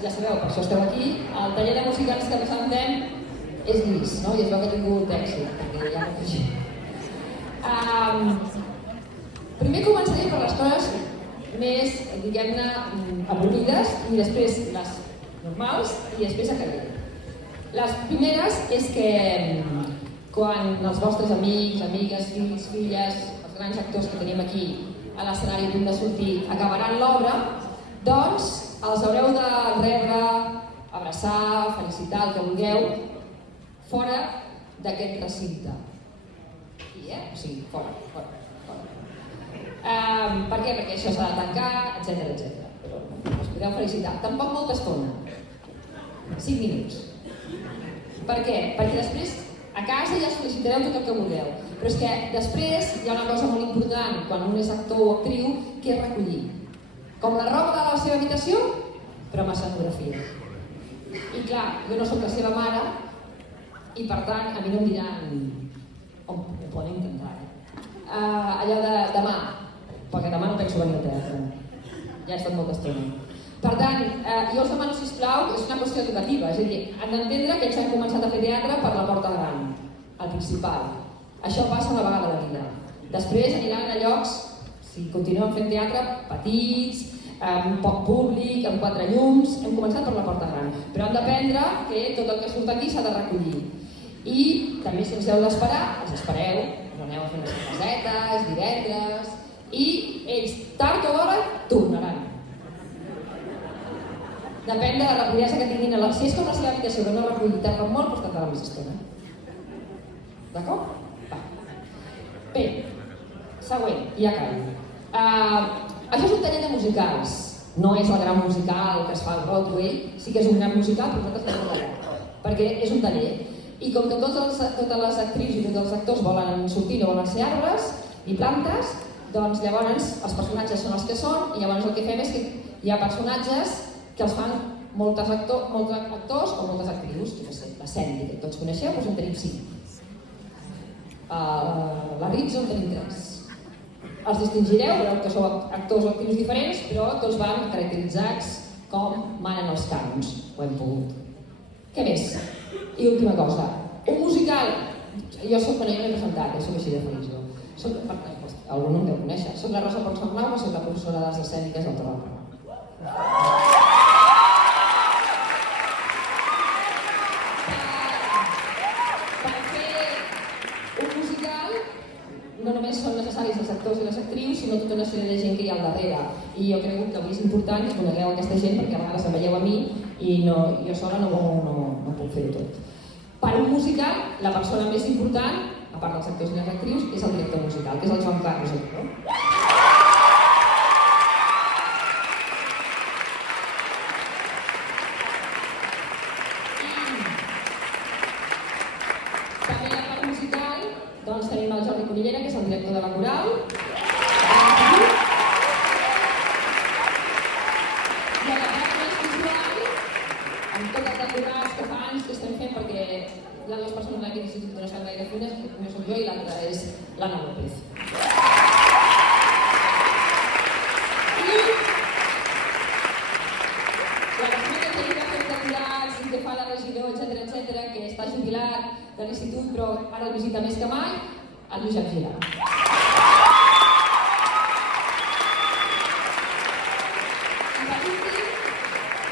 Ja sabeu, per això esteu aquí. El taller de musicals que presentem és gris, no? I es veu que ha tingut èxit, perquè ja no fa així. Primer començaré per les coses més, diguem-ne, avorrides, i després les normals, i després acabaré. Les primeres és que quan els vostres amics, amigues, fills, filles, els grans actors que tenim aquí a l'escenari a punt de sortir acabaran l'obra, doncs els haureu de rebre, abraçar, felicitar, el que vulgueu, fora d'aquest recinte. Aquí, O sigui, fora. Per què? Perquè això s'ha de tancar, etc. Però us podeu felicitar. Tampoc molta estona. 5 minuts. Per què? Perquè després a casa ja sol·licitareu tot el que vulgueu. Però és que després hi ha una cosa molt important quan un és actor o actriu, que és recollir. Com la roba de la seva habitació, però amb escenografia. I clar, jo no sóc la seva mare i per tant a mi no em diran, ho poden intentar, allò de demà, perquè demà no penso venir a teatre. Ja he estat molta estona. Per tant, jo us demano, sisplau, és una qüestió educativa, és a dir, han d'entendre que ells han començat a fer teatre per la porta gran, el principal. Això passa una vegada a la vida. Després aniran a llocs, si continuen fent teatre, petits, amb poc públic, amb 4 llums, hem començat per la porta gran. Però han d'aprendre que tot el que surt aquí s'ha de recollir. I també si ens heu d'esperar, els espereu, us aneu a fer unes casetes, divendres, i ells tard o d'hora tornaran. Depèn de la rapidesa que tinguin. Si és com la seva habitació que no recollir tarda molt, doncs tardarà més estona. D'acord? Va. Bé, següent, i ja acabo. Això és un taller de musicals. No és el gran musical que es fa al Broadway, sí que és un gran musical, però nosaltres tenim allà, perquè és un taller. I com que totes les actrius i tots els actors volen sortir, no volen ser arbres ni plantes, doncs llavors els personatges són els que són, i llavors el que fem és que hi ha personatges que els fan molts actors o moltes actrius. Jo no sé, la Sandy, que tots coneixeu, doncs en tenim 5. La Rizzo en tenim 3. els distingireu, veureu que sou actors o actrius diferents, però tots van caracteritzats com manen els cànons. Ho hem pogut. Què més? I última cosa, un musical. Jo soc, bueno, jo m'he presentat, soc així de feliç jo. Algú no em deu conèixer. Soc la Rosa Ponsarnau, soc la professora d'arts escèniques del Torre del Palau. No només són necessaris els actors i les actrius, sinó tota una sèrie de gent que hi ha al darrere. I jo crec que avui és important que conegueu aquesta gent perquè a vegades em veieu a mi i jo sola no puc fer-ho tot. Per un musical, la persona més important, a part dels actors i les actrius, és el director musical, que és el Joan Carlos Aguirre. Doncs tenim el Jordi Cunillera, que és el director de la coral. I a la part més visual, amb totes les corals que fa anys que estem fent, perquè hi ha dues persones d'aquí institut que no estan gaire fines, una soc jo i l'altra és l'Anna López. I la persona que tenim que fer de corals i que fa la regidor, etcètera, que està jubilat de l'institut, però ara el visita més que mai, el Josep Giralt. I per últim,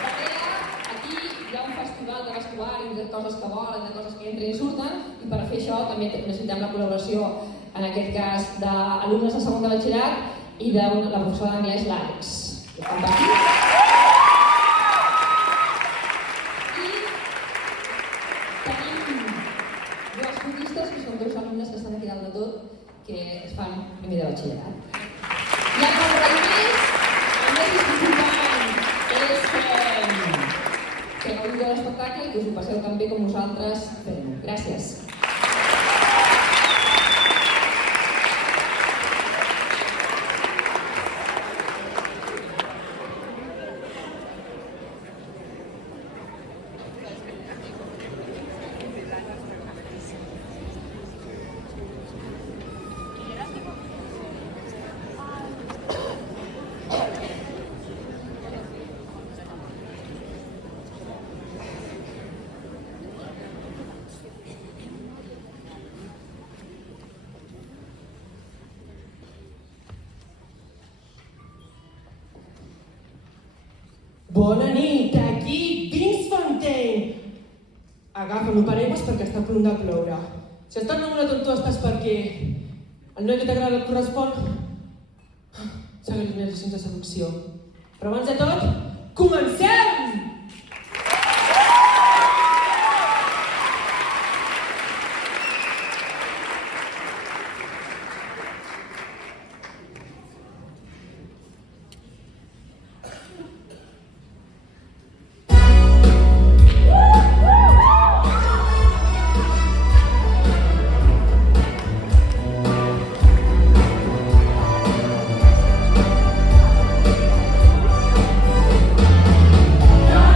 darrere, aquí hi ha un festival de vestuari, de coses que volen, de coses que entren i surten, i per fer això també necessitem la col·laboració, en aquest cas, d'alumnes de segon de batxillerat i de la professora d'anglès, l'Àlex, que estan per aquí. Que es fan primer de batxillerat. I el més important és que gaudiu de l'espectacle i que us ho passeu tan bé com vosaltres fem-ho. Gràcies. Bona nit, aquí Vince Fontaine. Agafa-lo paraigües perquè està a punt de ploure. Si estàs enamorat on tu estàs perquè el noi que t'agrada et correspon, segueix les meves sense seducció. Però abans de tot, comencem! Yeah.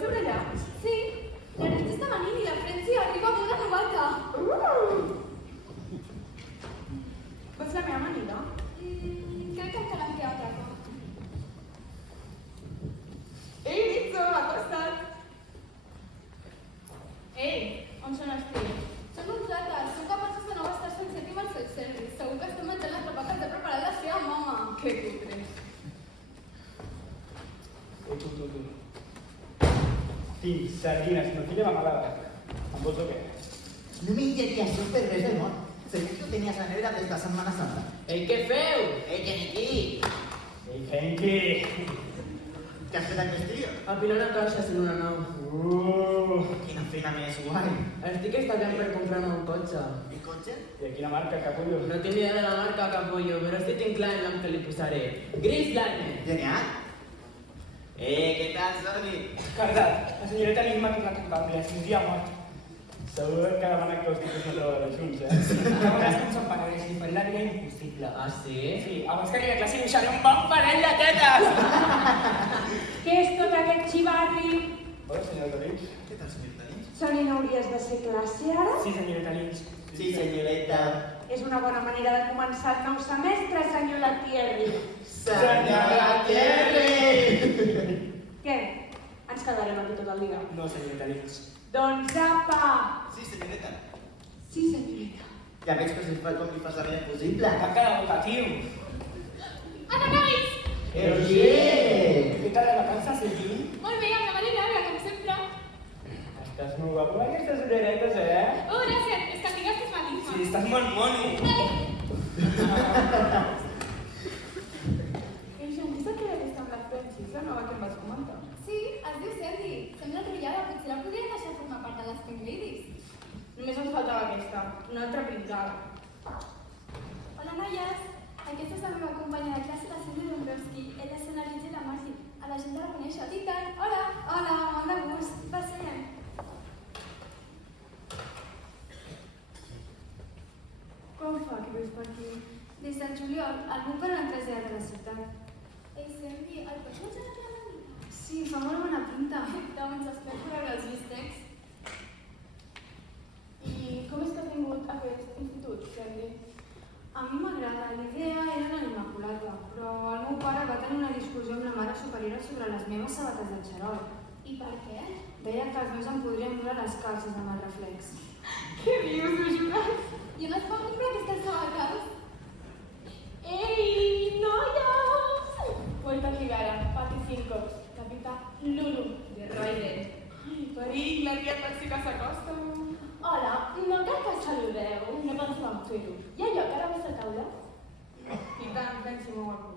pots subratllar? Sí, l'Arenys està venint i la Frenzy arriba amb una novata. Vols la meva amanida? Crec que encara em queda placa. Ei, Mitzo, acosta't! Ei, on són els tios? Són uns rates, són capaços de no gastar-se un cèntim al self-service. Segur que estan menjant la roba que els ha preparat la seva mama. Que cutres. Tu. Sí, sardines, no tiene mamalada. Em vols o què? No m'ingeries per res del món. Segur que ho tenies a la nevera des de Setmana Santa. Ei, què feu? Ei, Geniki! Ei, Fenki! Què has fet aquest tio? Apilant a caixes en una nau. Quina feina més guai. Estic estudiant per comprar un cotxe. I cotxe? I a quina marca, capullo? No tinc idea de la marca, capullo, però sí tinc clar el nom que li posaré. Gris Liner. Genial. ¿Qué tal, Sordi? Cardat, la senyoreta Lima tinc la comptable, és un dia mort. Segur que demana que els tipus no treballen junts, A vegades com són paraules i fan la vida impossible. Ah, sí? Sí, abans que arribi a classe dibuixaré un bon parell de tetes! Què és tot aquest xivarri? Hola, senyoreta Lins. ¿Qué tal, señorita Lynch? Soni, n'hauries de ser classe ara? Sí, senyoreta Lins. Sí, señorita. És una bona manera de començar el nou semestre, senyor Latieri. Senyora Thierry! Què? Ens quedarem aquí tot el dia? No, senyoreta Lins. Doncs apa! Sí, señorita. Sí, senyoreta. Ja veig que us fa com li fas la vida impossible. Tanca de vocatiu. Ana, nois! Eugene! Què tal les vacances, Sergi? Molt bé, amb la mare llarga, com sempre. Estàs molt guapo amb aquestes ulleretes, eh? Oh, gràcies, és que tinc astigmatisme. Sí, estàs molt mono. Ei, Jean, qui s'ha quedat aquesta amb la Frenzy? És la nova que em vas comentar. Sí, es diu Sandy. Sembla enrotllada, potser la podríem deixar formar part de les Pink Ladies. Només ens faltava aquesta, una altra pintada. Hola, noies. Aquesta és la meva companya de classe, la Cindy Dombrowski. Ella és la Lígia i la Marci. A la gent de la conèixer. I tant. Hola. Hola, molt de gust. Passem. Com fa que veus per aquí? Des del juliol, algú per l'han traslladat a la ciutat. Ei, Sandy, el pots menjar a la nit? Sí, fa molt bona pinta. Doncs espero veure els bistecs. I com és que ha tingut aquest institut, Sandy? A mi m'agrada, la idea era la Immaculata, però el meu pare va tenir una discussió amb la mare superiora sobre les meves sabates de xarol. I per què? Deia que els meus em podrien veure les calces amb el reflex. Què dius, ho jures? I on es pot comprar aquestes sabates? Ei, noies! Vuelta Figara, Pati 5, capità Lulu, de Roide. Ai, perill, la tia tòxica s'acosta. Hola, no cal que saludeu, no pensàvem fer-ho. Hi ha lloc ara a vostra taula? I tant, pensi molt guapo.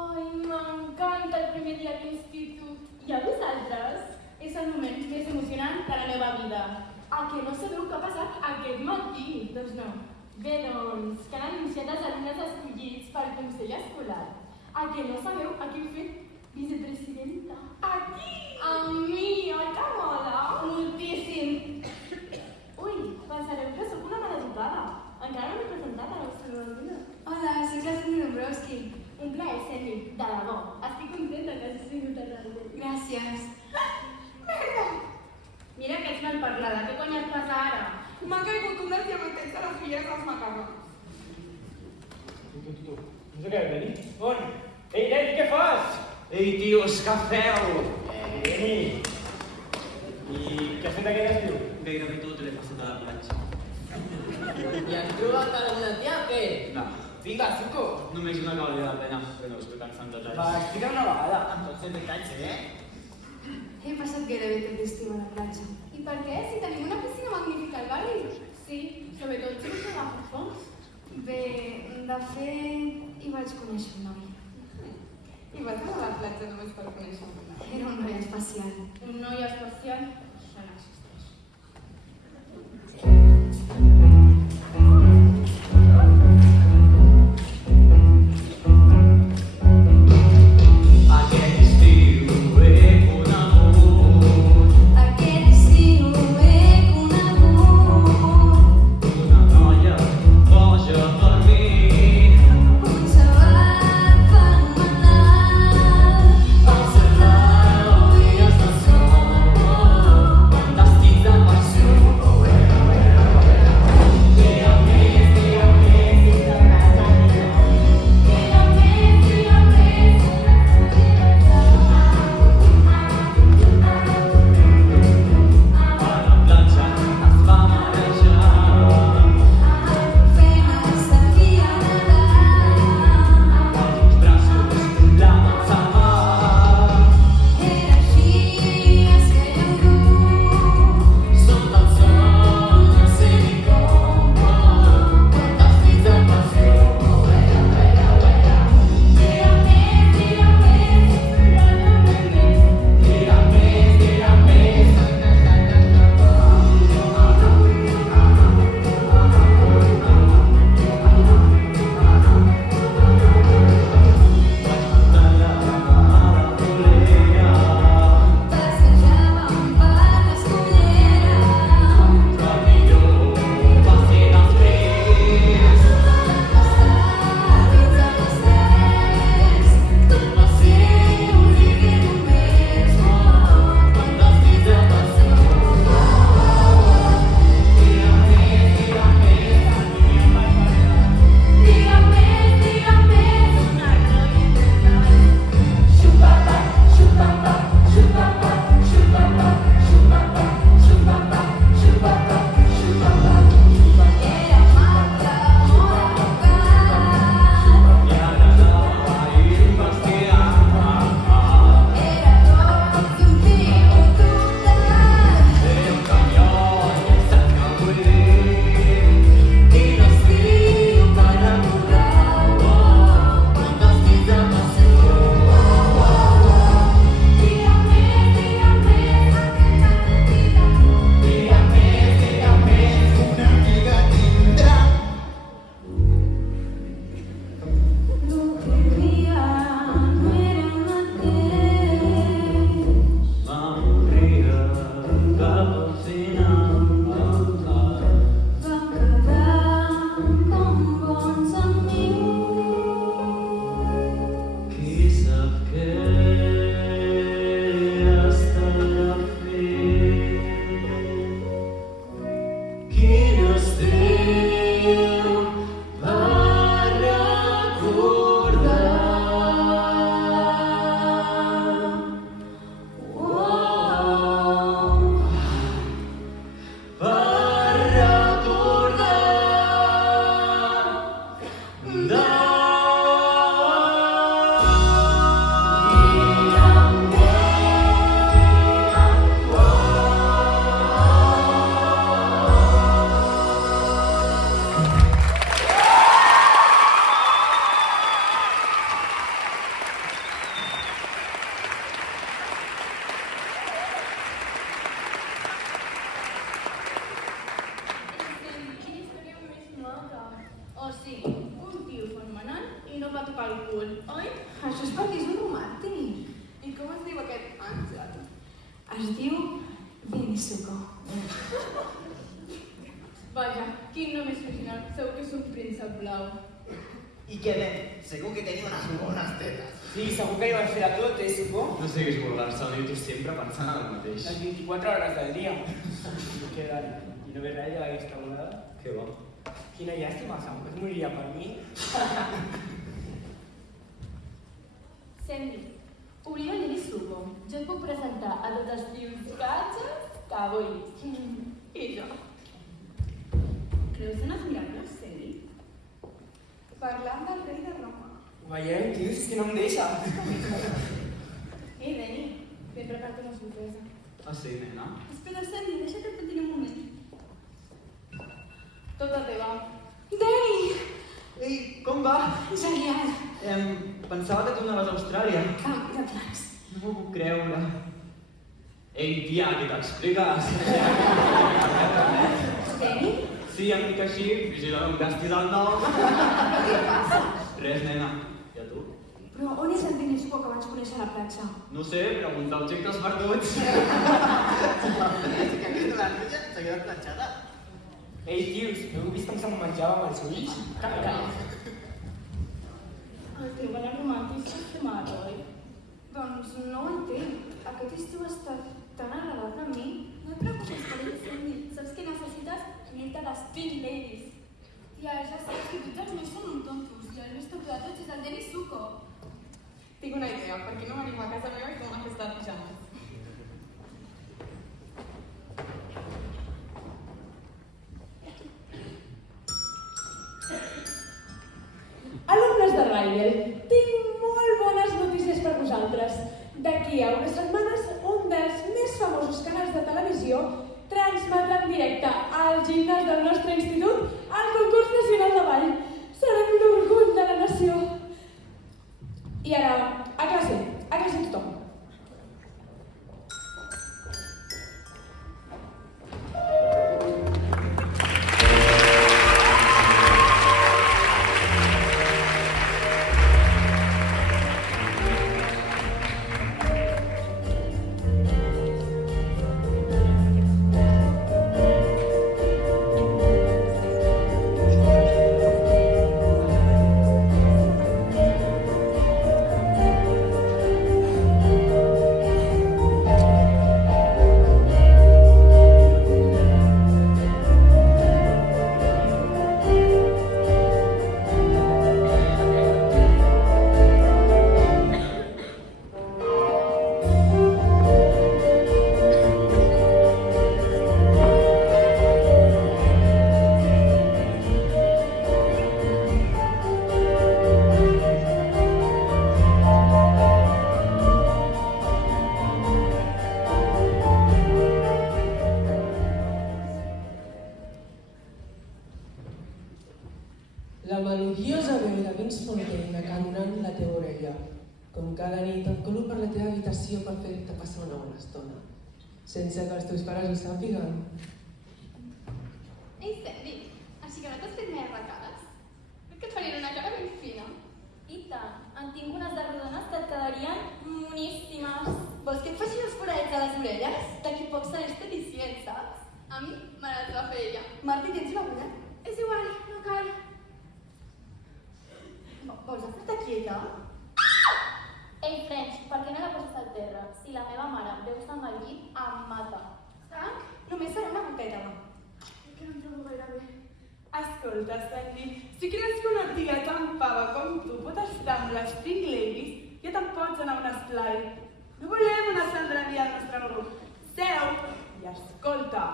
Ai, m'encanta el primer dia a l'institut. I a vosaltres? És el moment més emocionant de la meva vida. A que no sabeu què ha passat aquest matí? Doncs no. Bé, doncs, que han anunciat els alumnes escollits pel Consell Escolar. A que no sabeu a qui heu fet vicepresidenta? A qui? A mi, oi que mola? Moltíssim. Ui, pensareu que sóc una maleducada. Encara no m'he presentat a la vostra alumna. Hola, soc la Cindy Dombrowski. Un plaer, Cindy, de debò. Estic contenta que hagis vingut a ràdio. Gràcies. Merda! Mira que ets mal parlada, què cony et passa ara? M'ha caigut un dels diamantets de les filles dels macarrons. Tu. No sé què venir. On? Ei, què fas? Ei, tios, què feu? Veni. I què has fet aquest estiu? Gairebé tot l'he passat a la platja. I has trobat alguna tia o què? No, Vinga, suco. només una que valia la pena, però no us vull cansar amb detalls. Va, explica una vegada. Amb tots els detalls, He passat gairebé tot l'estiu a la platja. I per què? Si tenim una piscina magnífica al barri. Sí, sobretot si us agafes fons. Bé, de fet, hi vaig conèixer un noi. I vas anar a la platja només per conèixer un noi. Era un noi especial. Un noi especial? Això no existeix. Aquest estiu he conegut Aquest estiu he conegut una noia boja per mi. un xaval fenomenal. El cel avui està Es diu Benisuko. Vaja, quin nom és original. Segur que és un príncep blau. I què bé, segur que tenia unes bones tetes. Sí, segur que hi vas fer a tot, Suco? No siguis vulgar, Soni, tu sempre pensant en el mateix. Les 24 hores del dia. Què dalt? I no ve res d'aquesta volada? Què va? Quina llàstima, segur que es moriria per mi. Sandy, oblida el Benisuko. Jo et puc presentar a tots els tios catxes que vulguis. I jo? Creus en els miracles, Sandy? Parlant del rei de Roma. Ho veiem, tios, és que no em deixa. Ei, Dani, t'he preparat una sorpresa. Ah, sí, nena? Espera, Sandy, deixa't que et tiri un moment. Tota teva. Dani! Ei, com va? Genial! Pensava que tornaves a Austràlia. Canvi de plans. No m'ho puc creure. Ei, tia, què t'expliques? Dani? Sí, em dic així, vigila no em gastis el nom. Què passa? Res, nena. I a tu? Però on és el Benisuko que vaig conèixer a la platja? No sé, pregunta objectes perduts. És que aquesta la noia s'ha quedat planxada. Ei, tios, heu vist com se'm menjava amb els ulls? Caca. El teu ballar romàntic sistemat, oi? Doncs no ho entenc. Aquest estiu ha estat tan agradable a mi. No et preocupis per ell, Sandy. Saps que necessites unir-te a les Twin Ladies. Ja saps que tots els meus són un tontos. I el més tonto de tots és el Benisuko. Tinc una idea, per què no venim a casa meva i fem una festa de pijames? Alumnes de Ryder, tinc molt bones notícies per vosaltres. D'aquí a unes setmanes, un dels més famosos canals de televisió transmetrà en directe al gimnàs del nostre institut el concurs nacional de ball. Serem l'orgull de la nació. I ara, a classe tothom. La melodiosa veu de Vince Fontaine cantant la teva orella. Com cada nit et colo per la teva habitació per fer-te passar una bona estona, sense que els teus pares ho sàpiguen. Ei, Sandy, així que no t'has fet mai arracades? Crec que et farien una cara ben fina. I tant, en tinc unes de rodones que et quedarien moníssimes. Vols que et faci els foradets a les orelles? D'aquí poc seré esteticient, saps? A mi me les va fer ella. Martí, tens una bona? És igual, no cal. Vols fer-te quieta? Ei, French, per què no la poses al terra? Si la meva mare em veu sang al llit, em mata. Sang? Només serà una copeta. Que no em trobo gaire bé. Escolta, Sandy, si creus que una tia tan pava com tu pot estar amb les Pink Ladies, ja te'n pots anar a un esplai. No volem una Sandra Lee al nostre grup. Seu i escolta.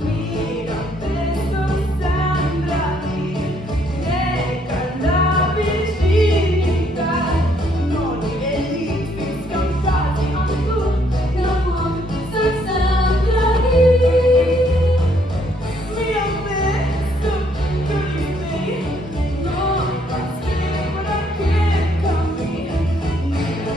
Mira, beso Sandra Lee, deja la virginidad, no niegues fins que em casi amb tu, no puc ser Sandra Lee. Mira, beso Julie, no vas creure aquest camí, ni la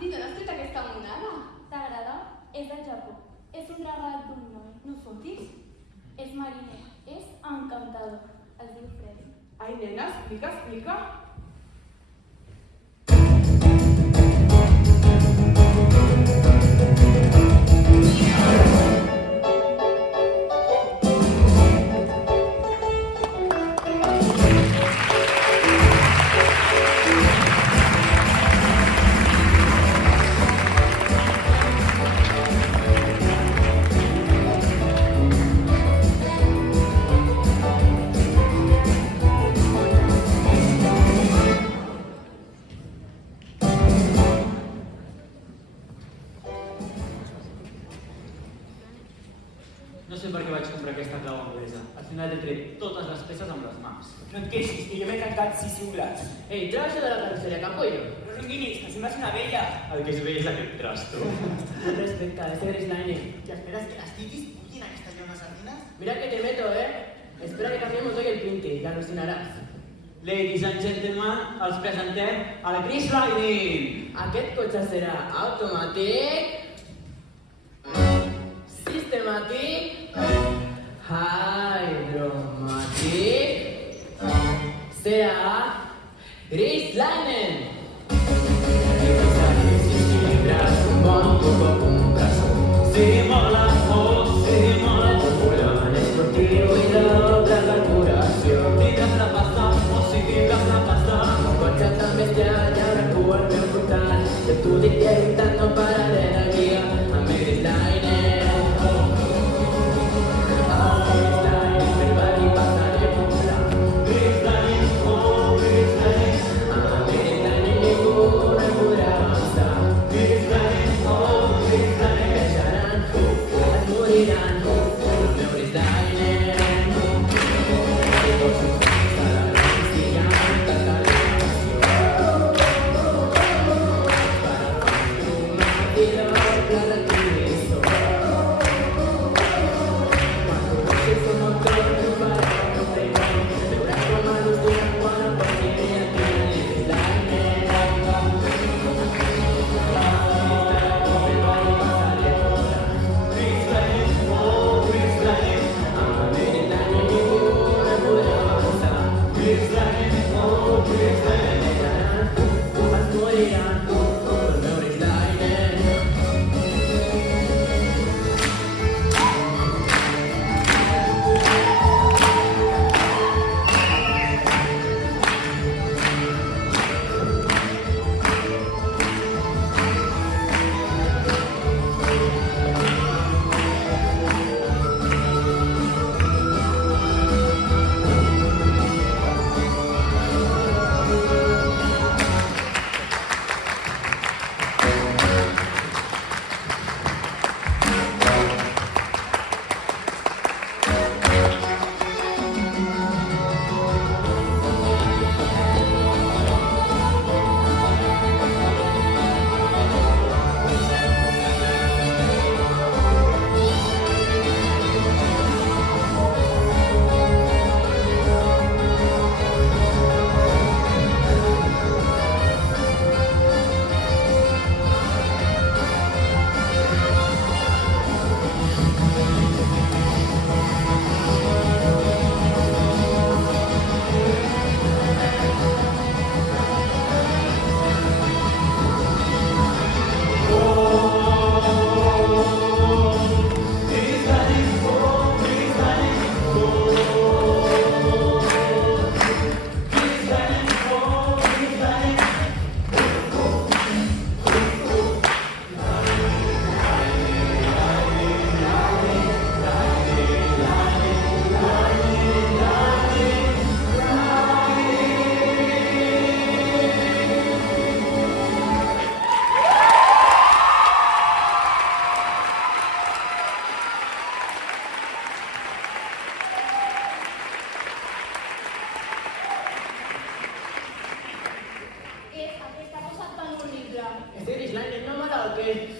Dita, no has tret aquesta monada? T'agrada? És del Japó. És un regal d'un noi. No fotis? És mariner. És encantador. Es diu Freddy. Ai, nena, explica. No sé per què vaig comprar aquesta clau anglesa. Al final he tret totes les peces amb les mans. No et queixis, que jo m'he trencat 6 ungles. Ei, treu això de la carrosseria, capullo. No ronguinis, que sembles una vella. El que es ve és aquest trasto. Respecte, este eres Lightning. ¿Te esperas que las titis puyen a esta llama sardinas? Mira que te meto, Espera que cambiemos hoy el pinte y alucinaràs. Ladies and gentlemen, els presentem el Chris Lightning. Aquest cotxe serà automàtic, sistemàtic, hidromàtic, serà Chris Lightning. Un bon tubo, un brazo. Si mola el volant esportiu i doble la curació. Tindràs la pasta o si tindràs la pasta. Un cotxe tan bestial i ara cua al meu portal. Si tu dic que tant no pararé de guia amb el Chris Lightning.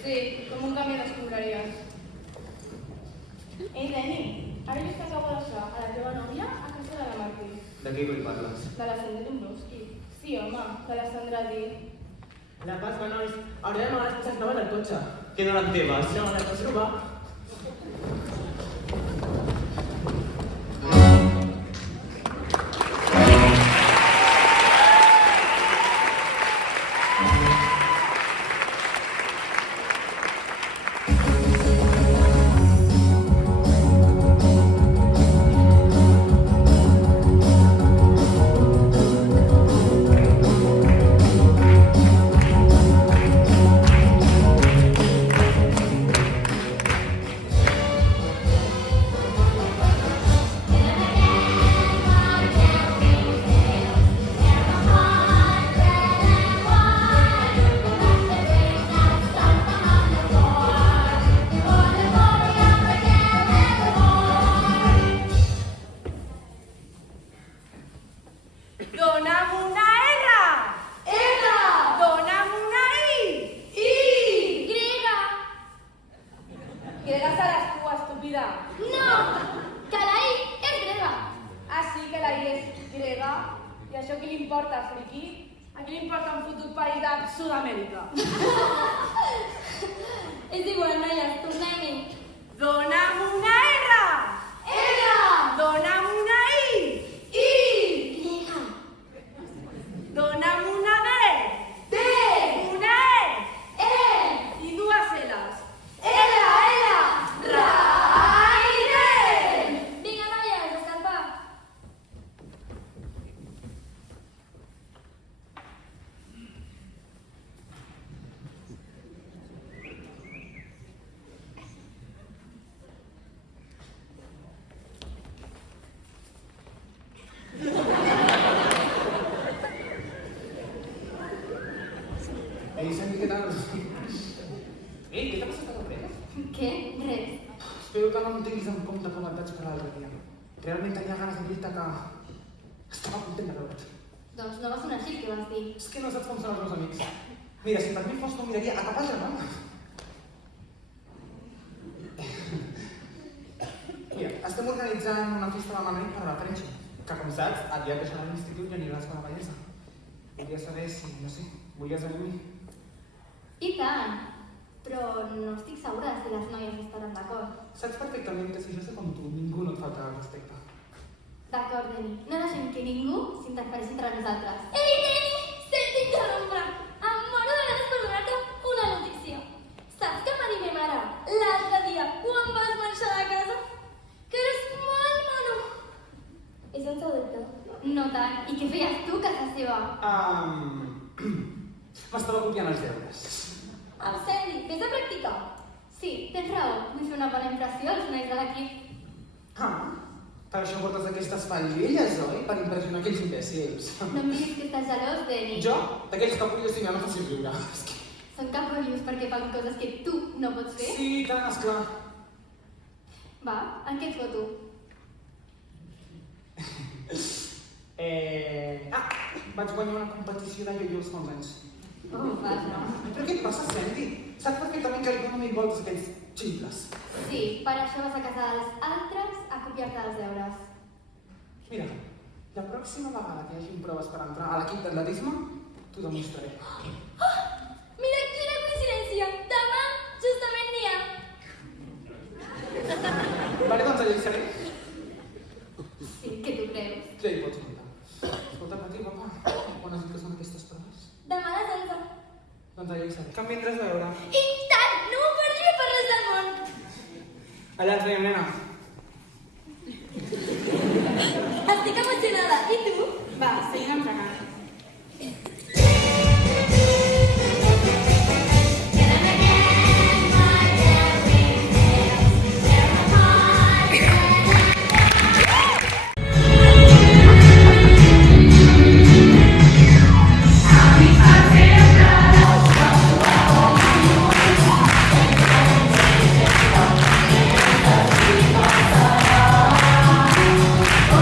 Sí, com un camió d'escombraries. Ei, Lenny, ara just acabo de deixar a la teva nòvia a casa de la Martí. De què hi parles? De la Sandra Dombrowski. Sí, home, de la Sandra Di. La Pasqua, nois. Hauré d'amagar les peces noves del cotxe. Que no eren teves. No, les vaig robar. Dona'm una R. R. Dona'm una I. I. Grega. Grega seràs tu, estúpida. No, que la I és grega. Ah, sí que la I és grega. I això qui li importa, friqui? A qui li importa un fotut país de Sud-amèrica? És igual, noies, tornem-hi. Dona'm una R. R. Dona'm una I. I. Grega. Dona'm una D. D. Una E. E. I dues L's. L. L. Raire. Vinga, noies, a escampar. Ei, Sandy, què tal? Ei, què t'ha passat a la prega? Què? Res. Espero que no em tinguis en compte com et vaig per l'altre dia. Realment tenia ganes de dir-te que... estava content de veure't. Doncs no va sonar així, què vas dir? És que no saps com són els meus amics. Mira, si per mi fos, t'ho miraria a cap germana. Mira, estem organitzant una festa de Manel per a la Frenxa, que com saps, aviat deixarà l'institut i anirà a l'escola Vallesa. Volia saber si, no sé, volies venir amb mi. I tant. Però no estic segura si les noies estaran d'acord. Saps perfectament que si jo sé com tu, ningú no et falta el respecte. D'acord, Deni. No deixem que ningú s'interfereixi entre nosaltres. Ei, Deni! Sento interrompre! Em moro de ganes per donar-te una notícia. Saps que va dir ma mare l'altre dia quan vas marxar de casa? Que eres molt mono! És un dubte? No tant. I què feies tu a casa seva? M'estava copiant els deures. Em Sandy, vés a practicar. Sí, tens raó. Vull fer una bona impressió als nois de l'equip. Ah, per això portes aquestes faldilles, oi? Per impressionar aquells imbècils. No em diguis que estàs gelós, Deni. Jo? D'aquells capullos sí, ja no facin riure. Són capollos perquè fan coses que tu no pots fer? Sí, tant, esclar. Va, en què et foto? Vaig guanyar una competició de ioios fa uns anys. Oh, vaja. Però què et passa, Sandy? Saps perfectament que li dono 1000 voltes a aquells ximples. Sí, per això vas a casa dels altres a copiar-te els deures. Mira, la pròxima vegada que hi hagi proves per entrar a l'equip d'atletisme, t'ho demostraré. Oh! Mira quina coincidència! Demà justament n'hi ha. Vale, doncs allà hi seré. Sí, què tu creus? Ja hi pots comptar. Escolta, Pati, guapa, quan has dit que són aquestes proves? Demà a les 11. Doncs allà hi seré. Que em vindràs a veure? I tant! No m'ho perdria per res del món! Allà ens veiem, nena. Estic emocionada. I tu? Va, seguim entrenant. Oh,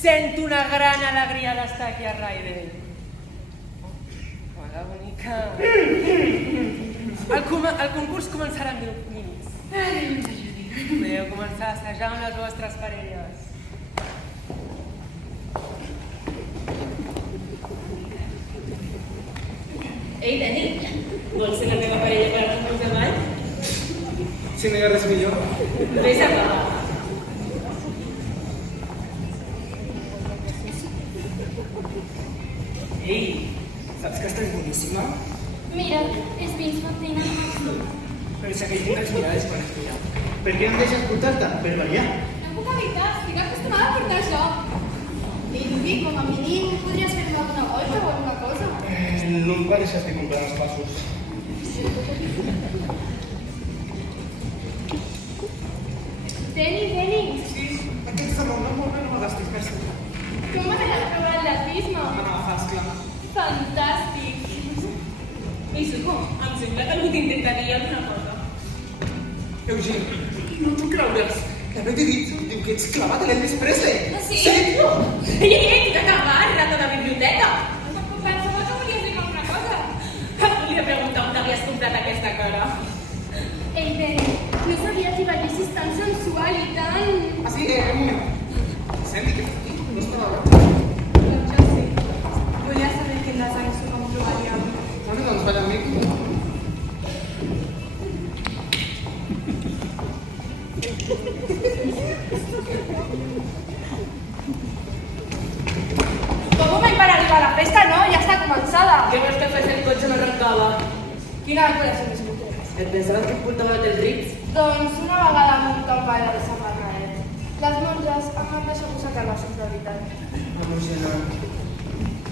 Sento una gran alegria d'estar aquí a Raidel. Hola, bonica. El concurs començarà en 10 minuts. Podeu començar a assajar amb les vostres parelles. Ei, Dani, vols ser la meva parella per al concurs de ball? Si no hi ha res millor. Vés a pagar. Ei, saps que estàs boníssima? Mira, és Vince Fontaine amb el club. Però és aquell tinc les mirades quan es mira. Per què no em deixes portar-te? Per ballar. No puc evitar, estic acostumada a portar això. I Lluvi, com a mínim, podries fer-me alguna volta o alguna cosa. No em va deixar estar comprant els passos. Teni, Sí, aquest segon no m'agastis més. com m'agrada provar l'atletisme? No m'agafes, clar. Fantàstic. Ei, Suco, em sembla que algú t'intentaria alguna cosa. Eugeni, no t'ho creuràs. La Betty Ditt diu que ets clavat a l'Elvis Presley. Sí? Sí? Ei, que acabar, rata de biblioteca. Pensava que volies dir alguna cosa. Volia preguntar on t'havies comprat aquesta cara. Ei, Benny, no sabia que ballessis tan sensual i tan... Ah, sí? Un moment. Sandy, què fas aquí? No estava... Doncs ja sé. Volia saber que les anys s'ho comprovaríem. Bueno, doncs balla amb mi. Bon moment per arribar a la festa, no? Ja està començada. Què vols que fes el cotxe no arrencava? Quina decoració més útil. Et pensaves que et portava del Ritz? Doncs una vegada munta un ball de Sant Bernadette. Les monges em van deixar posar carles en prioritat. Emocionant.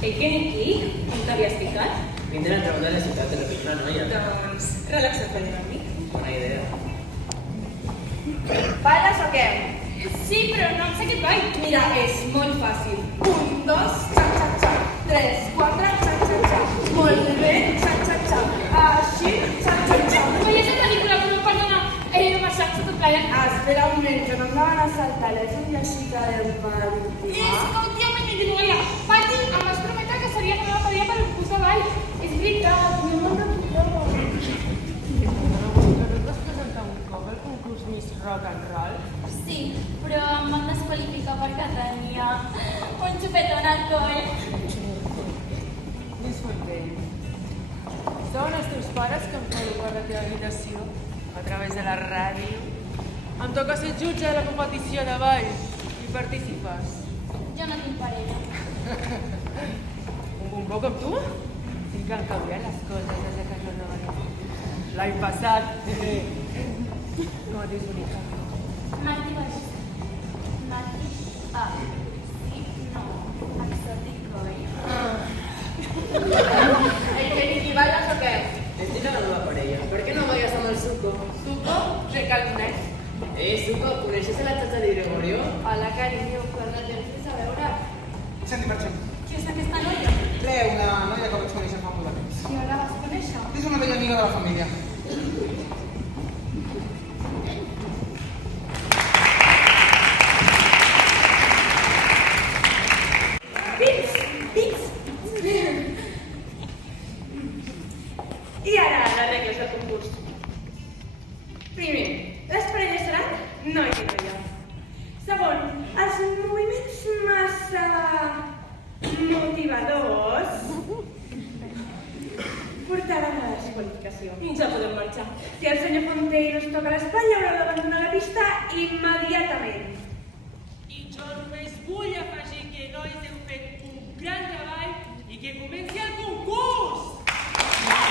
Ei, què ni qui? On t'havies ficat? Vindre a treure de la ciutat de repente una noia. Doncs, relaxa't per una mica. Bona idea. Balles o què? Sí, però no em sé aquest ball. Mira, és molt fàcil. 1, 2, xac, xac, xac. 3, 4, xac, xac, xac. Molt bé, xac, xac, xac. Així, xac, xac, xac. Vaig a ser pel·lícula, però perdona. No m'aixacs tot plegat. Espera un moment, que no em van anar el telèfon i així que el pal. Escolta'm, Núria. Pati, em vas prometre que seria la meva parella per un curs de ball. És veritat, no me'n recordava. Vas presentar un cop al concurs Miss Rock and Roll? Sí, però em van desqualificar perquè tenia un xupetón al coll. Miss Fontaine, són els teus pares que em fan per la teva habitació a través de la ràdio. Em toca ser jutge de la competició de ball i participes. Jo no tinc parella. Un bombó com tu? Sí que han canviat les coses des de que jo no vaig. L'any passat. Com et dius, bonica? Martí Baixista. Martí. Ah, sí, no. Exòtic, oi? Ei, Kenny, qui balles o què? Estic a la meva parella. Per què no balles amb el Suco? Suco? Sé que el coneix. Suco, coneixes la xatxa de Gregorio? Hola, carinyo, quan no tens res a veure. Sandy, marxem. Qui és aquesta noia? Res, una noia que vaig conèixer fa molt de temps. I on la vas conèixer? És una vella amiga de la família. I ara, les regles del concurs. Primer, les parelles seran nois i noia. Segon, els moviments massa motivadors portaran a la desqualificació. Ja podem marxar. Si el senyor Fontaine us toca l'espatlla, haureu d'abandonar la pista immediatament. I jo només vull afegir que nois heu fet un gran treball i que comenci el concurs! Una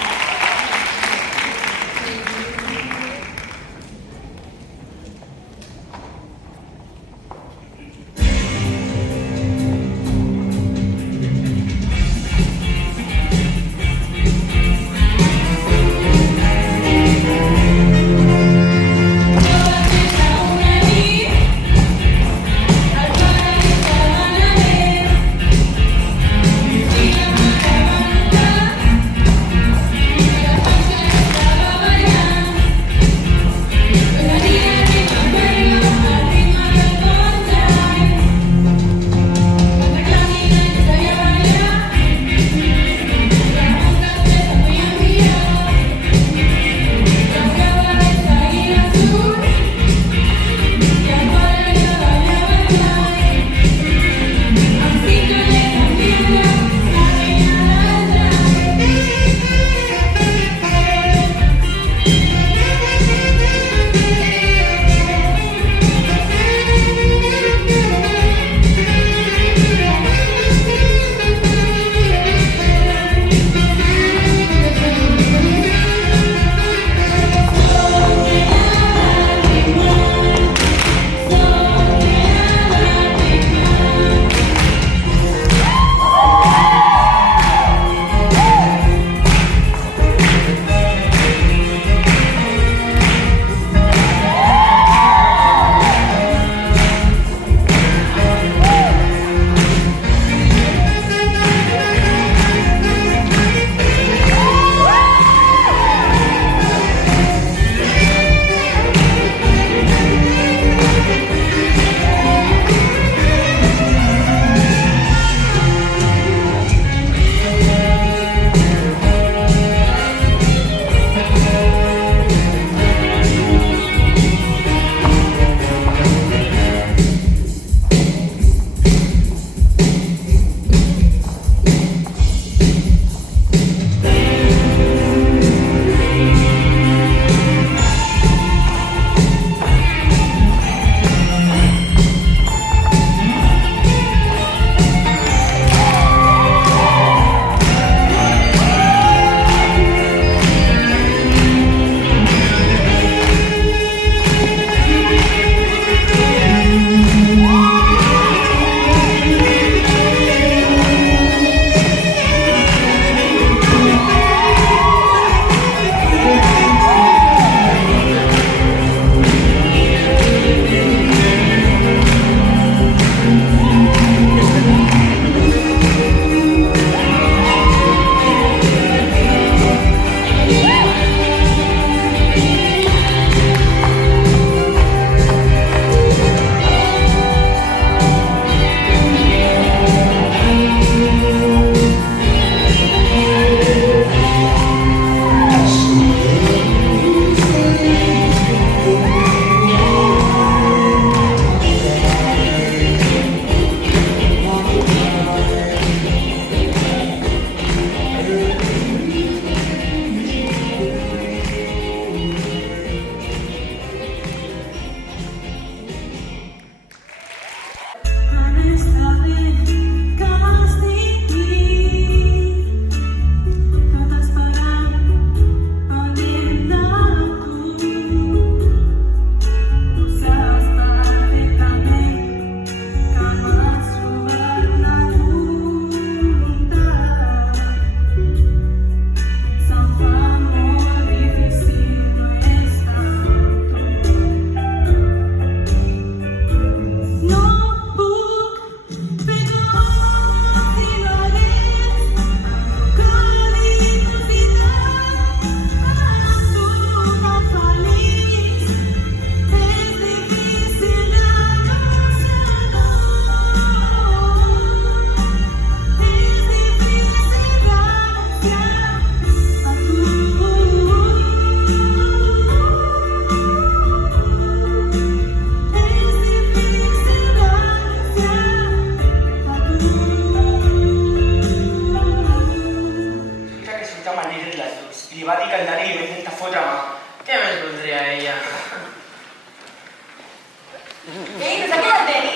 Ei, no s'ha quedat Deni?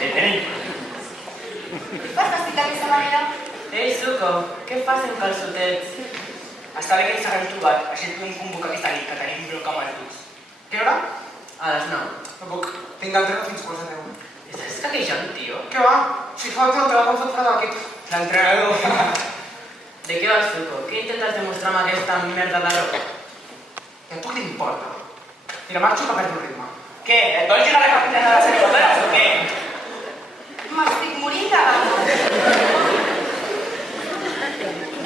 Deni. Fas vestit d'aquesta manera? Ei, Zuko, què fas en calçotets? Està bé que ens haguem trobat, així et podem convocar aquesta nit, que tenim un bloc amb els duts. Què hora? A les 9. No puc. Tinc el tren fins quarts de 10. Estàs caquejant, tio? Què va? Si falta el tren, com se't farà aquest... L'entrenador. De què vas, Zuko? Què intentes demostrar amb aquesta merda de roba? I a tu què t'importa? Mira, marxo que perdo el ritme. Què? Et vols lligar la capitana de les helicòpteres o què? M'estic morint de gana.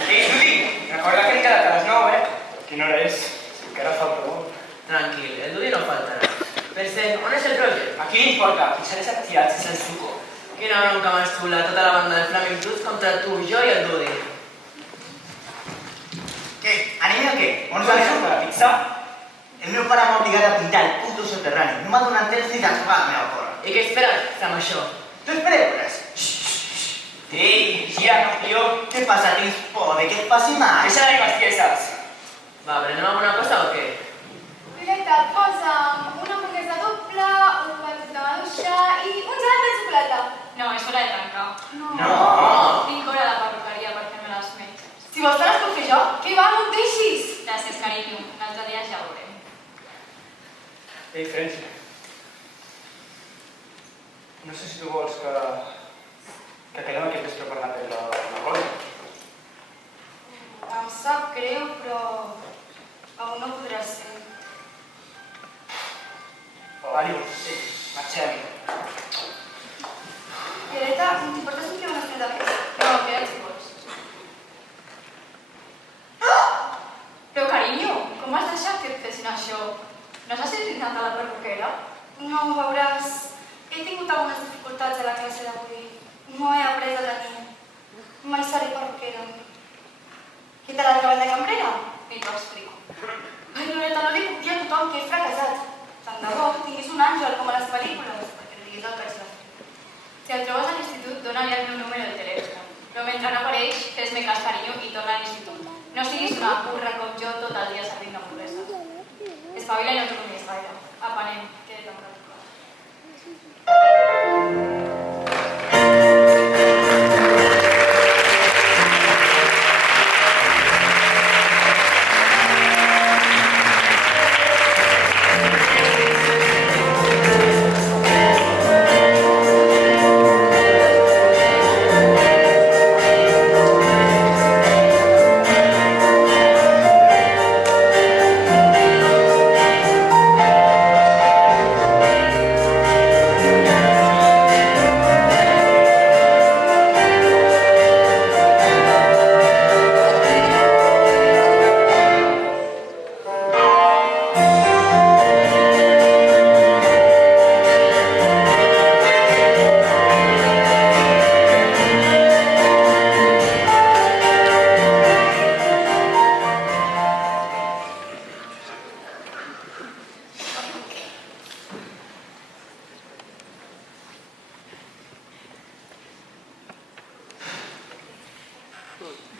Ei, Judy, recorda que hem quedat a les 9, eh? Quina hora és? Encara falta molt. Tranquil, el Dudi no faltarà. Per cert, on és el Roger? A qui li importa? Qui s'ha desafiat si és el Zuko? Quina bronca més xula, tota la banda de Flaming Dudes contra tu, jo i el Dudi. Què? Anem o què? On s'ha deixat la pizza? El meu pare m'ha obligat a pintar el punto soterrani. No m'ha donat temps ni de jugar a la meva porra. I què esperes amb això? Tu esperes? Ei, gira, campió. Què passa? Tens por de que et passi mal? Deixa de bestieses. Va, prenem alguna cosa o què? Directe, posa'm una hamburguesa doble, un petit de maduixa i un gelat de xocolata. No, és hora de tancar. No! Tinc hora de perruqueria per fer-me les metges. Si vols te les puc fer jo, que va, no et deixis! Gràcies, carinyo. L'altre dia ja ho veurem. Ei, Frenzy. No sé si tu vols que quedem aquest vespre per anar a prendre una cosa. Em sap greu, però aún no podrà ser. Ànim, sí, marxem. Violeta, t'importa si fem una estona de més? No, queda't si vols. Però, carinyo, com has deixat que et fessin això? No s'has sentit tant a la perruquera? No, veuràs. He tingut algunes dificultats a la classe d'avui. No he après a tenir. Mai seré perruquera. Què te l'ha treballat de cambrera? Ni t'ho explico. Ai, Violeta, no li puc dir a tothom que he fracassat. Tant de bo tinguis un àngel com a les pel·lícules, perquè em diguis el que haig de fer. Si el trobes a l'institut, dona-li el meu número de telèfon. Però mentre no apareix, fes-me cas, carinyo, i torna a l'institut. No siguis una burra com jo tot el dia servint hamburgueses. Espavila i no t'ho comies gaire. Apa, anem, que he de practicar.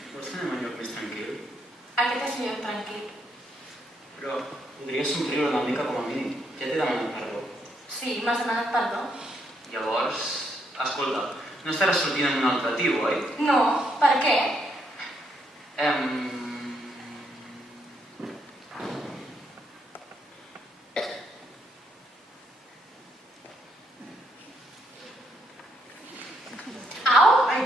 Vols anar a un lloc més tranquil? Aquest és un lloc tranquil. Però podries somriure una mica com a mínim. Ja t'he demanat perdó. Sí, m'has demanat perdó? Llavors, escolta, no estaràs sortint amb un altre tio, oi? No, per què? Au! Ai!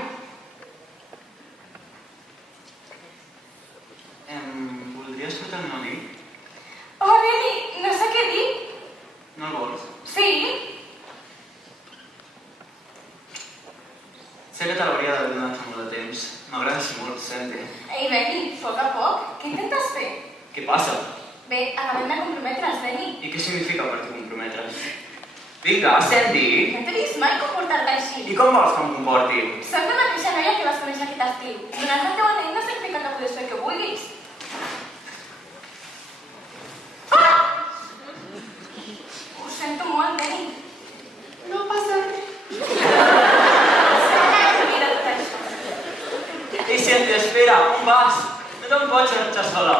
Voldries portar-me un amic? Oh, Neni, no sé què dir. No el vols? Sí? Sé que te l'hauria d'haver donat fa molt de temps. M'agrades molt, Sandy. Ei, Benny, poc a poc, què intentes fer? Què passa? Bé, acabem de comprometre's, Benny. I què significa per tu comprometre's? Vinga, Sandy! No t'he vist mai comportar-te així. I com vols que em comporti? Soc la mateixa noia que vas conèixer aquest estiu. Donar-te el teu anell no significa que podés fer el que vulguis. Ah! Ho sento molt, Benny. No passa res. Mira tot això. Ei, Sandy, espera! On vas? No te'n pots marxar sola.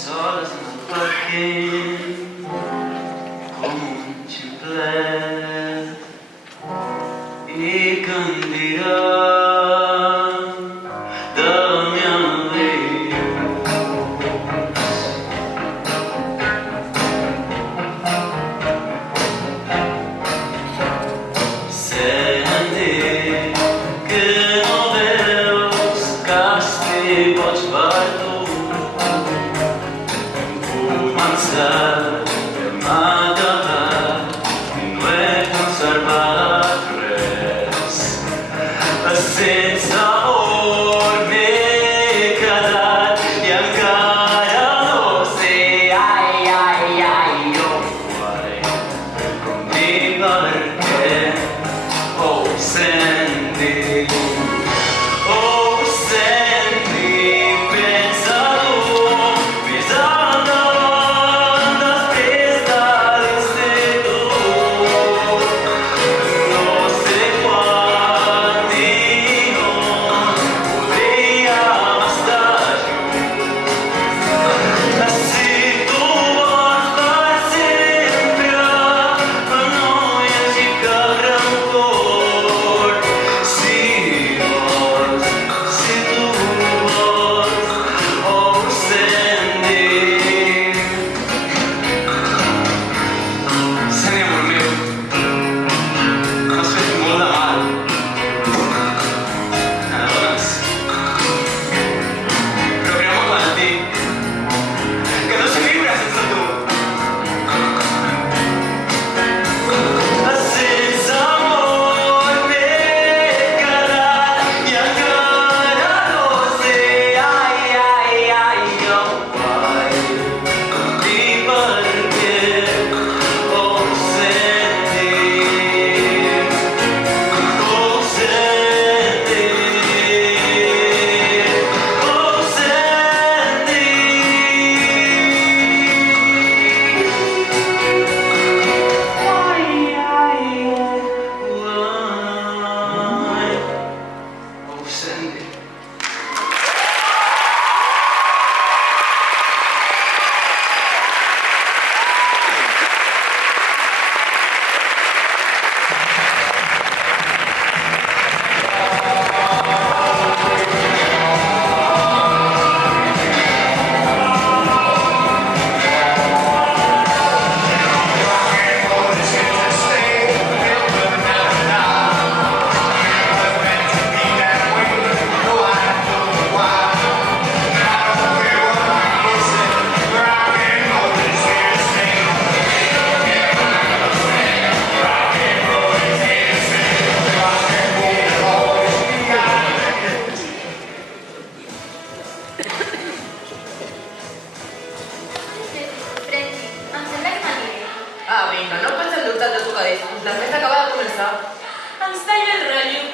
Soles en el parquet.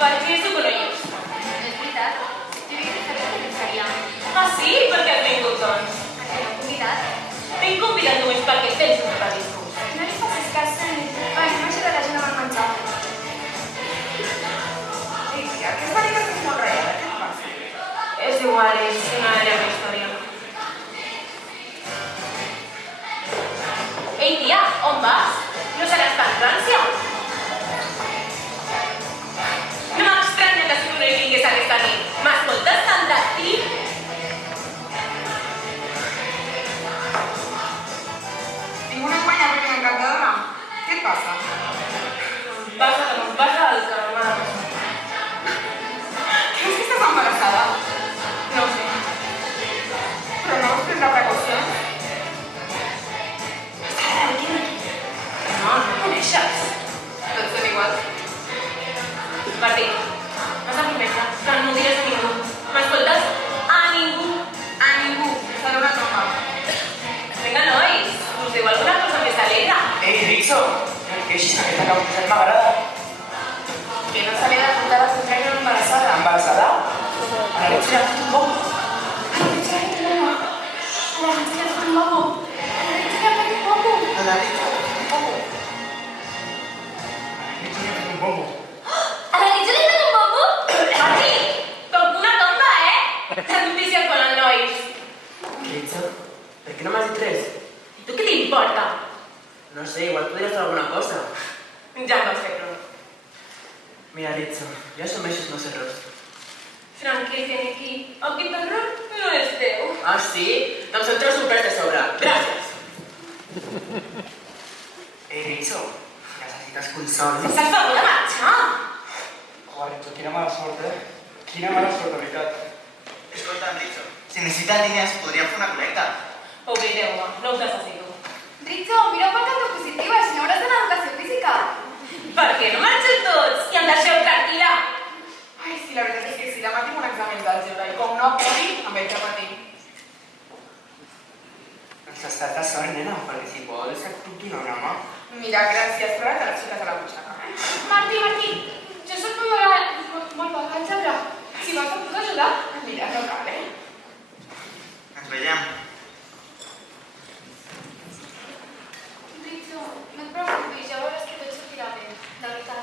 perquè sóc una lluç. És veritat. Jo havia de saber què pensaria. Ah, sí? Per què has vingut, doncs? Perquè m'han convidat. T'he convidat només perquè tens un discurs. No li facis cas, Sandy. Ai, no m'ha ajudat a gent amb el menjar. Ei, tia, què fa que estàs molt ratllada? Què et passa? És igual, és una llarga història. Ei, tia, on vas? No seràs tan rància? No m'estranya que si no hi vingués aquesta nit. M'escoltes tant de ti? Tinc una guanya perquè m'encantadora. Què et passa? Passa el que m'ha de passar. Creus que estàs embarassada? No ho sé. Però no vols prendre precaucions? No em coneixes. Tots són iguals. Martí, vas a prometre que no ho diràs a ningú. M'escoltes? A ningú. A ningú. Serà una broma. Vinga, nois, us diu alguna cosa més alegre? Ei, Rixo, no et queixis, que aquesta camiseta m'agrada. Que no se li ha de portar la contraria una embarassada. Embarassada? A la Rixo ja ha fet un bom. A la Rixo ja ha fet un bombo. A la Rixo li ha fet un bombo? Martí, com una tonta, eh? La notícia con els nois. Rixo, per què no m'has dit res? I tu què t'importa? No sé, igual podries fer alguna cosa. Ja no sé, però... Mira, Rixo, jo assumeixo els meus errors. Tranquil, Keniki, aquest error no és teu. Ah, sí? Doncs em treus un pres de sobre. Gràcies. Ei, Rixo, necessites consol. Saps per de marxar? Joder, Rixo, quina mala sort, eh? Quina mala sort, de veritat. Escolta'm, Rixo, si necessites diners podríem fer una col·lecta. Oblideu-me, no us necessito. Ritzo, mira per tanto positiva, si no hauràs d'anar a educació física. Per què no marxeu tots i em deixeu tranquil·la? Ai, sí, la veritat és que sí, demà tinc un examen d'àlgebra i com no aprovi, em vaig a patir. Ens està de sort, nena, perquè si vols et puc donar una mà. Mira, gràcies, però ara te la xiques a la butxaca. Martí, jo soc molt bona àlgebra. Si vols et puc ajudar? Mira, no cal, eh? Ens veiem. Ritzo, no et preocupis, ja veuràs que tot sortirà bé. De veritat.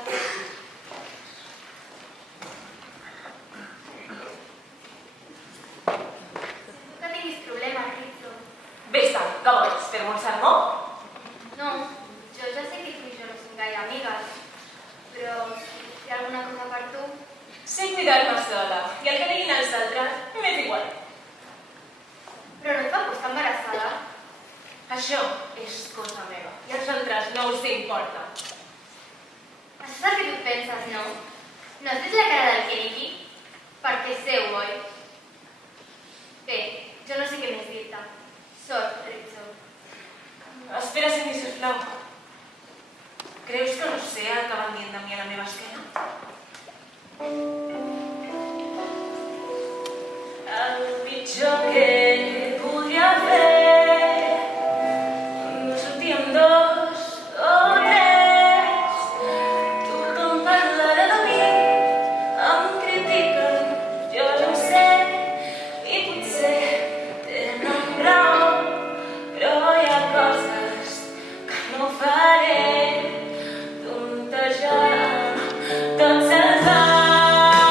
Sento que tinguis problemes, Ritzo. Vés-te'n, què vols? Fer-me un sermó? No, jo ja sé que tu i jo no som gaire amigues, però si puc fer alguna cosa per tu... Sé cuidar-me sola, i el que diguin els altres m'és igual. Però no et fa por estar embarassada? Això és cosa meva, i als altres no us importa. Això és el que tu penses, no? No has vist la cara del Keniki? Perquè és seu, oi? Bé, jo no sé què més dir-te. Sort, Ritzo. Espera, Cindy, sisplau. Creus que no sé el que van dient de mi a la meva esquena? El pitjor que podria fer no sortir amb dos o tres. Tothom parlarà de mi, em critiquen, jo ja ho sé, i potser tenen raó, però hi ha coses que no faré. Tontejar tots els anys.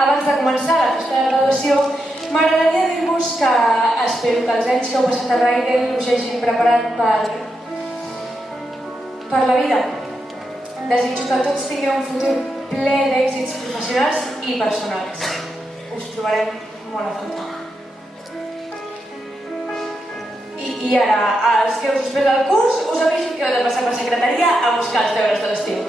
abans de començar la festa de graduació, m'agradaria dir-vos que espero que els anys que heu passat a Raidel us hagin preparat per la vida. Desitjo que tots tingueu un futur ple d'èxits professionals i personals. Us trobarem molt a faltar. I ara, els que us suspès el curs, us aviso que heu de passar per secretaria a buscar els deures de l'estiu.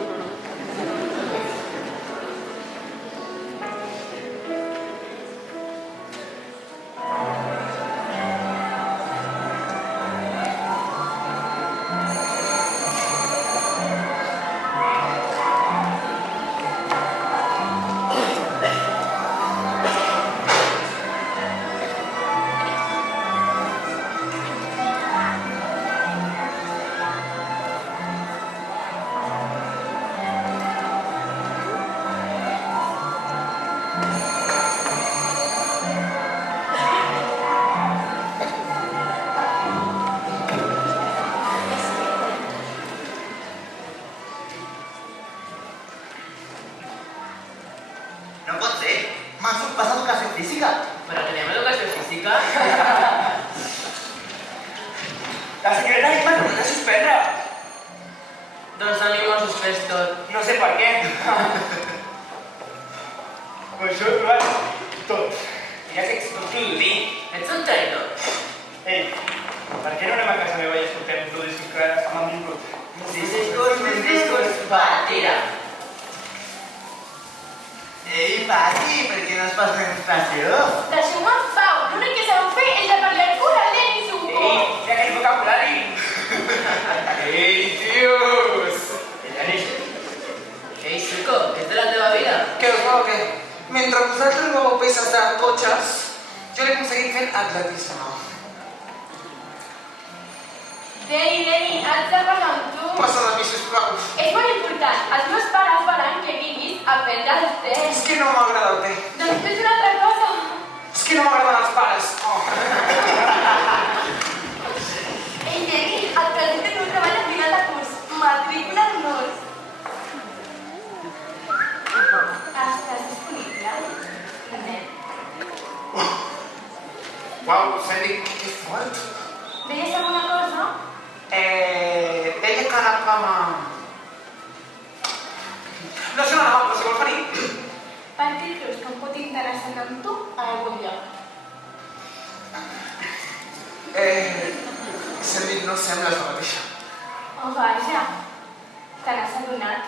No pot ser. M'has passat educació física. Però tenim educació física? La secretària m'ha tornat a suspendre. Doncs a mi m'ho ha suspès tot. No sé per què. Pues jo he provat tot. I ja sé que tot t'ho dir. Ets un traïdor. Ei, per què no anem a casa meva i escoltem un discurs que amb el meu brut? Més discurs, va, tira. Ei, Pati, per què no es fas demostració? Deixeu-me en pau. L'únic que sabeu fer és de parlar cul al nen i suco. Ei, ja que és vocabulari. Ei, tios. Ei, Suco, què és de la teva vida? Què us va o què? Mentre vosaltres moveu peces de cotxes, jo l'he aconseguit fent atletisme. Deni, haig de parlar amb tu. Passa de mi, sisplau. És molt important. Els meus pares volen que vinguis a prendre el té. És que no m'agrada el té. Doncs fes una altra cosa. És que no m'agraden els pares. Oh. Ei, Deni, et presenten un treball a final de curs. Matrícula d'honors. Estàs disponible? Nen. Uau, Sandy, que fort. Veies alguna cosa? Deia que anàvem a... No sé on anàvem, però si vols venir. Per què creus que em pot interessar amb tu a algun lloc? Sandy, no sembles la mateixa. Oh, vaja. Te n'has adonat.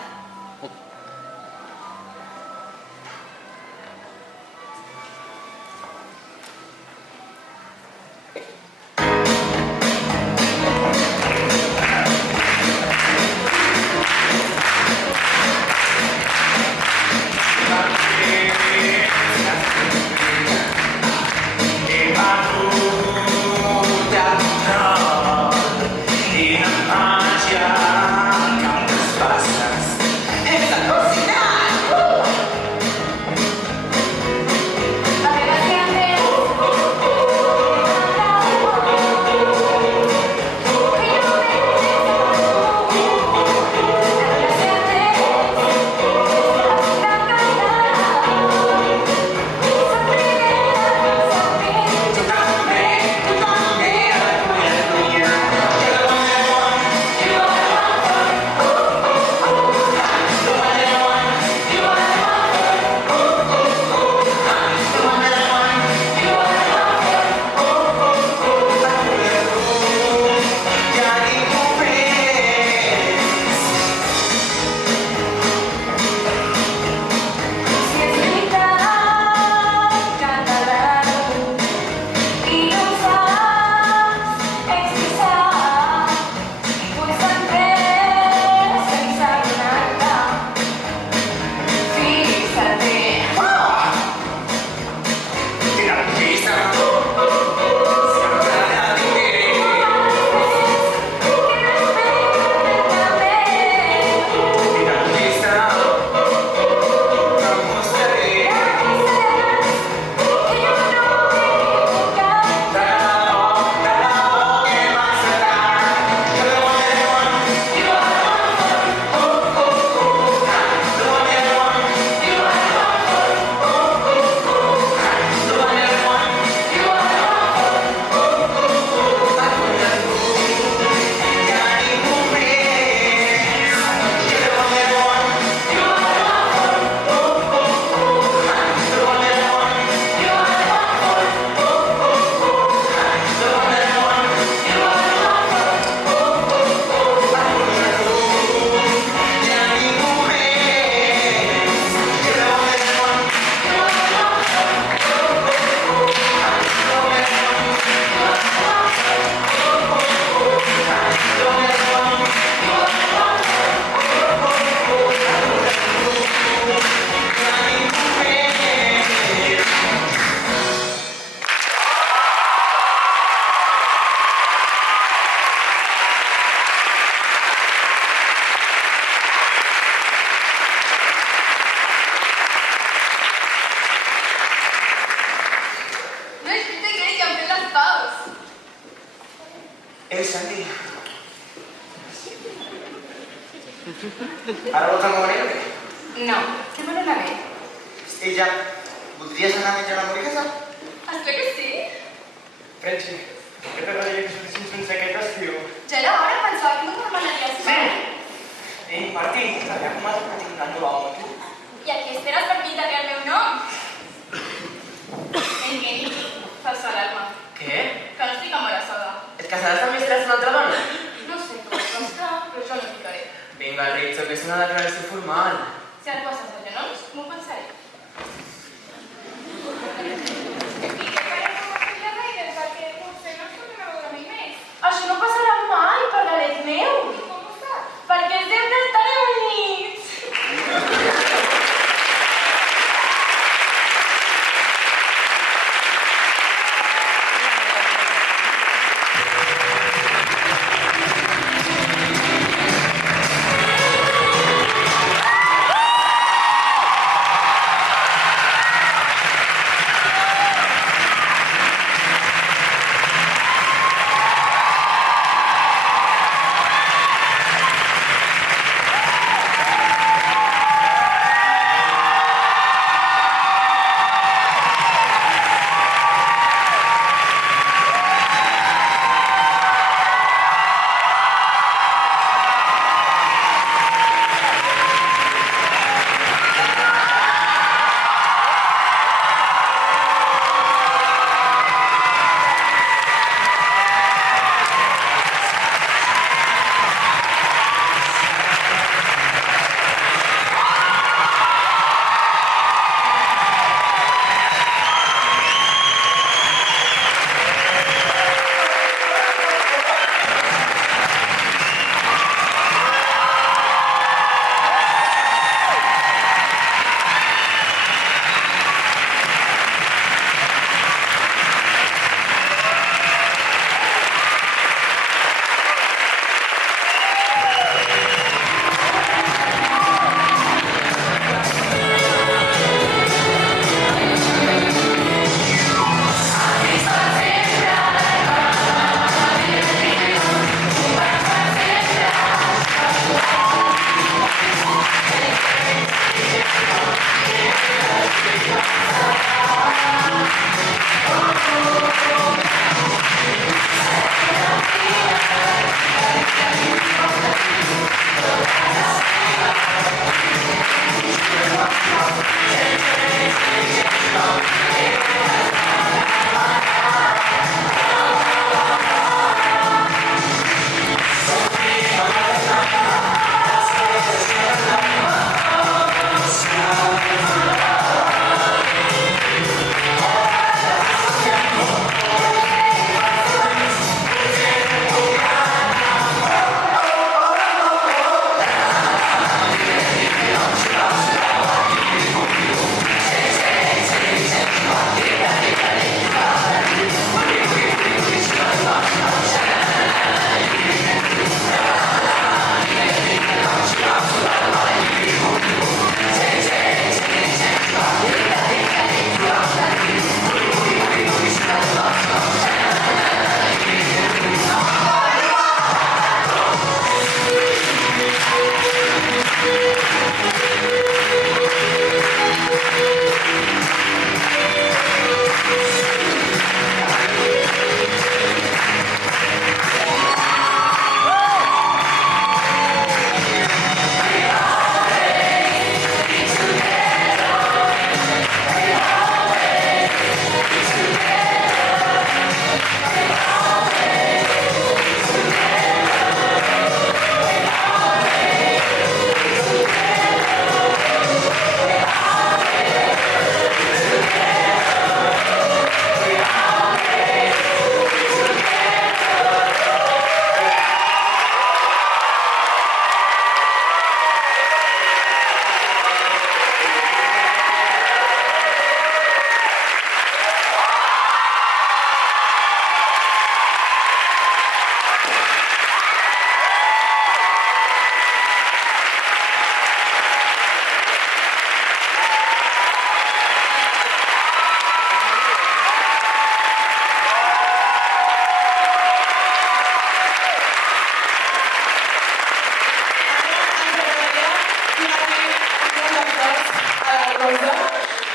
què, Santi? Ara vols amorir o què? No, que me n'anaré. I ja, voldries anar a menjar una hamburguesa? Espero que sí. Pensi, què t'agradaria que sortissin sense aquest estiu? Ja era hora, pensava que no m'armanaries mai. Ei, Martí, t'havia comandat que tinc una nova moto. I a qui esperes per pintar-li el meu nom? Ei, Kenny, fas alarma. Què? Que no estic embarassada. Et casaràs amb mestres una altra dona? No sé com es consta, però jo no picaré. Vinga, Rizzo, que és una declaració formal. Si algú es de genolls, m'ho pensaré. I què farem amb la filla Raider? Perquè potser no es tornen a veure mai més. Això no passarà mai, parlaré meu. I com ho saps? Perquè sempre estarem units.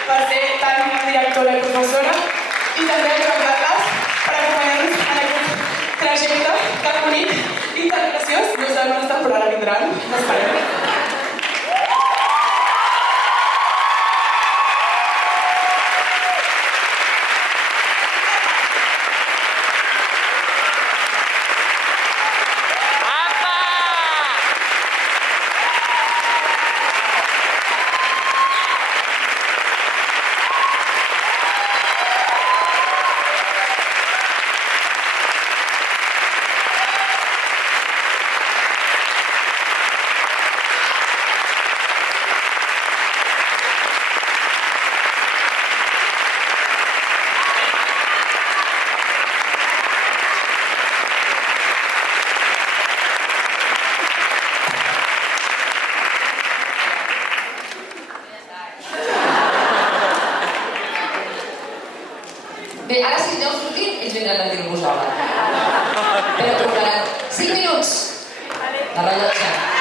per ser tan directora i professora, i també a Joan Carles per acompanyar-nos en aquest trajecte tan bonic i tan graciós. No sabem on temporada vindran, n'esperem. Bé, ara si aneu sortint, ells vindran a dir-vos hola. Però trucaran 5 minuts de rellotge.